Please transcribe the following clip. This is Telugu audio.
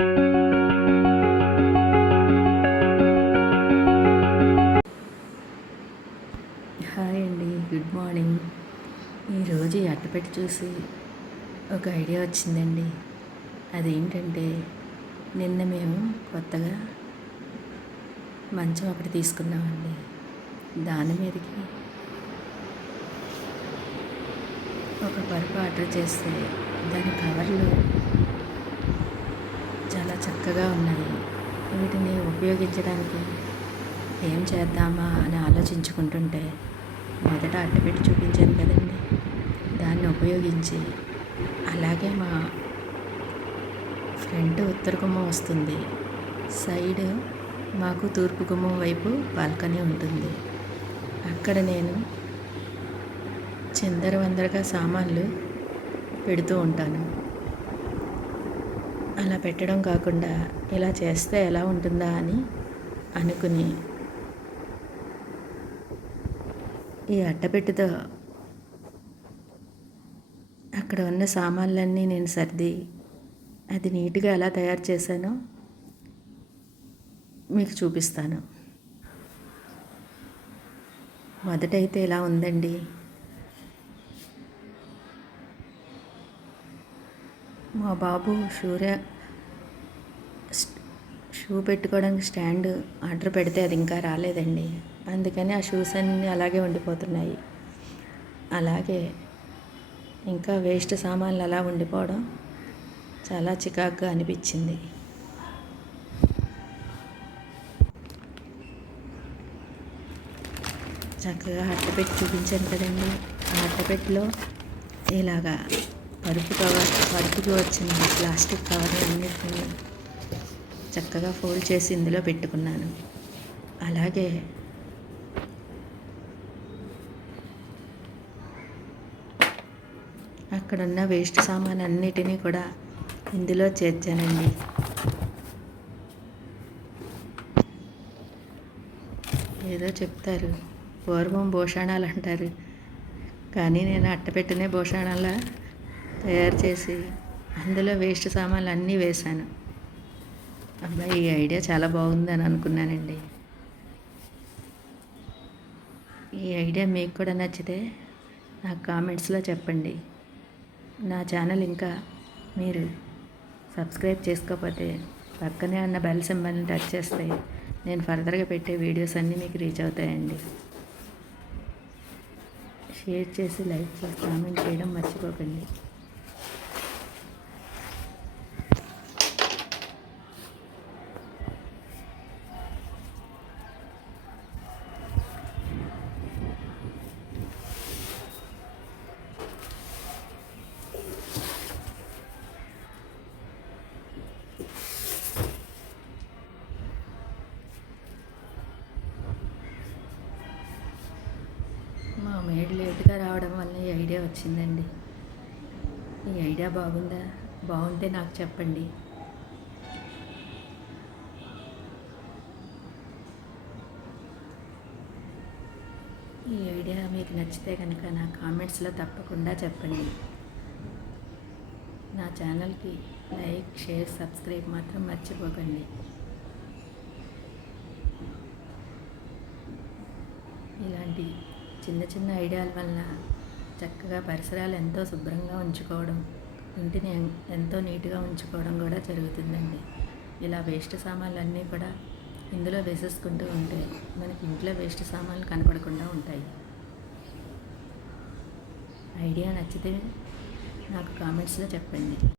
హాయ్ అండి, గుడ్ మార్నింగ్. ఈరోజు ఈ అట్టపెట్టి చూసి ఒక ఐడియా వచ్చిందండి. అదేంటంటే, నిన్న మేము కొత్తగా మంచం ఒకటి తీసుకున్నామండి. దాని మీదకి ఒక పరుపు ఆర్డర్ చేస్తే దాని కవర్లు చాలా చక్కగా ఉన్నాయి. వీటిని ఉపయోగించడానికి ఏం చేద్దామా అని ఆలోచించుకుంటుంటే మొదట అట్టపెట్టి చూపించాను కదండి, దాన్ని ఉపయోగించి అలాగే మా ఫ్రంట్ ఉత్తర గుమ్మం వస్తుంది, సైడ్ మాకు తూర్పు గుమ్మం వైపు బాల్కనీ ఉంటుంది. అక్కడ నేను చిందరవందరగా సామాన్లు పెడుతూ ఉంటాను. అలా పెట్టడం కాకుండా ఇలా చేస్తే ఎలా ఉంటుందా అని అనుకుని ఈ అట్టపెట్టితో అక్కడ ఉన్న సామాన్లన్నీ నేను సర్ది అది నీట్గా ఎలా తయారు చేశానో మీకు చూపిస్తాను. మొదటైతే ఇలా ఉందండి. మా బాబు షూ పెట్టుకోవడానికి స్టాండ్ ఆర్డర్ పెడితే అది ఇంకా రాలేదండి. అందుకని ఆ షూస్ అన్నీ అలాగే ఉండిపోతున్నాయి. అలాగే ఇంకా వేస్ట్ సామాన్లు అలా ఉండిపోవడం చాలా చికాకుగా అనిపించింది. చక్కగా అట్టపెట్టి చూపించాను కదండి. ఆ అట్టపెట్టిలో ఇలాగా పరుపుకి వచ్చిన ప్లాస్టిక్ కవర్ అన్నిటిని చక్కగా ఫోల్డ్ చేసి ఇందులో పెట్టుకున్నాను. అలాగే అక్కడున్న వేస్ట్ సామాన్ అన్నిటినీ కూడా ఇందులో చేర్చానండి. ఏదో చెప్తారు, పూర్వం భూషణాలు అంటారు, కానీ నేను అట్టపెట్టినే భూషణాల తయారు చేసి అందులో వేస్ట్ సామాన్లు అన్నీ వేశాను. అబ్బాయి, ఈ ఐడియా చాలా బాగుందని అనుకున్నానండి. ఈ ఐడియా మీకు కూడా నచ్చితే నాకు కామెంట్స్లో చెప్పండి. నా ఛానల్ ఇంకా మీరు సబ్స్క్రైబ్ చేసుకోకపోతే పక్కనే ఉన్న బెల్ సింబల్ని టచ్ చేస్తే నేను ఫర్దర్గా పెట్టే వీడియోస్ అన్నీ మీకు రీచ్ అవుతాయండి. షేర్ చేసి లైక్ చేసి కామెంట్ చేయడం మర్చిపోకండి. మా మేడ్ లేట్గా రావడం వల్ల ఈ ఐడియా వచ్చిందండి. ఈ ఐడియా బాగుందా? బాగుంటే నాకు చెప్పండి. ఈ ఐడియా మీకు నచ్చితే కనుక నా కామెంట్స్లో తప్పకుండా చెప్పండి. నా ఛానల్కి లైక్, షేర్, సబ్స్క్రైబ్ మాత్రం మర్చిపోకండి. ఇలాంటి చిన్న చిన్న ఐడియాల వల్ల చక్కగా పరిసరాలు ఎంతో శుభ్రంగా ఉంచుకోవడం, ఇంటిని ఎంతో నీట్గా ఉంచుకోవడం కూడా జరుగుతుందండి. ఇలా వేస్ట్ సామాన్లు అన్నీ కూడా ఇందులో వేసేసుకుంటూ ఉంటే మనకి ఇంట్లో వేస్ట్ సామాన్లు కనపడకుండా ఉంటాయి. ఐడియా నచ్చితే నాకు కామెంట్స్లో చెప్పండి.